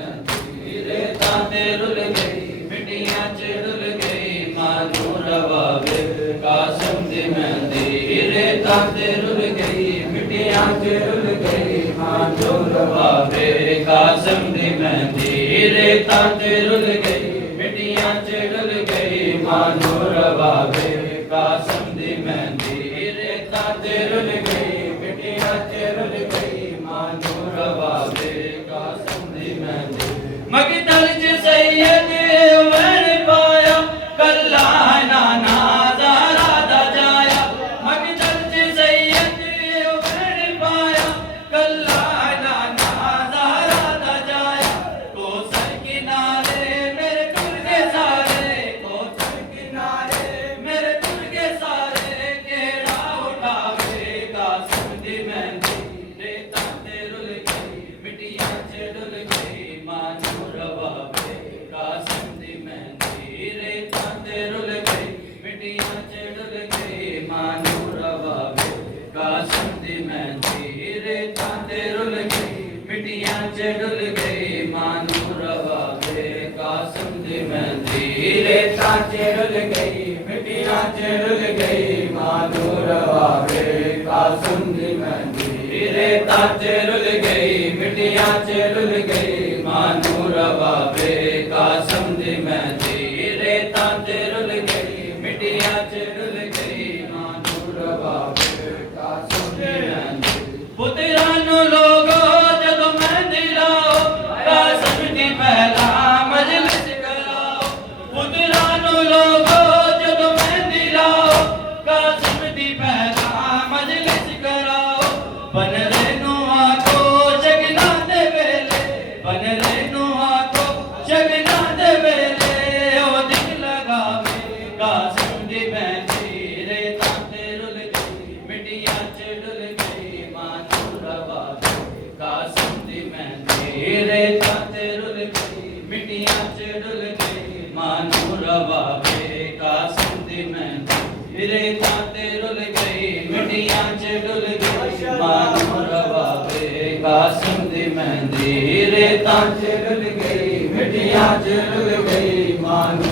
मेहंदी रेता ते रुल गई मिट्टियां च डुल गई मानू रवावे कासम दी मेहंदी रेता ते रुल गई मिट्टियां च डुल गई मानू रवावे कासम दी मेहंदी रेता ते रुल गई मिट्टियां च डुल गई मानू रवावे कासम दी मेहंदी रेता ते रुल गई मिट्टियां च रुल गई मानू रवावे कासम दी मेहंदी मगदल च सैयद उमर पाया कल्ला नाना ज़हरा दा जाया मगदल च सैयद उमर पाया कल्ला नाना ज़हरा दा जाया कोसर किनारे मेरे कुल के सारे कोसर किनारे मेरे कुल के सारे केड़ा उठावे कासम दी मेहंदी रेता ते रुल गई मिट्टियां च डुल गई मानू रवावे कासम दी मेहंदी रेता ते रुल गई मिट्टियां च डुल गई मानू रवावे कासम दी मेहंदी रेता ते रुल गई मिट्टियां च डुल गई मानू रवावे कासम दी मेहंदी रेता च डुल गई मिट्टियां च डुल गई मानू रवावे कासम दी मेहंदी रेता च डुल गई मिट्टियां च डुल गई मानू रवावे कासम दी मेहंदी रेता च डुल गई मिट्टियां च डुल गई मानू रवावे कासम दी मेहंदी पुत्रा नु लोगो जदों मेहंदी लाओ कासम दी पहला मजलिस कराओ पुत्रा नु लोगो जदों मेहंदी लाओ कासम दी पहला मजलिस कराओ बनरे नु आखो जगना दे वेले बनरे नु आखो जगना दे वेले ओ दिल लगावे कासम दी मेहंदी रेता ते रुल गई मिट्टियां च डुल गई मानू रवावे कासम दी मेहंदी रेता ते रुल गई मिट्टियां च डुल गई मानू रवावे कासम दी मेहंदी रेता ते रुल गई मिट्टियां च डुल गई मानू रवावे कासम दी मेहंदी रेता च डुल गई मिट्टियां च डुल गई मानू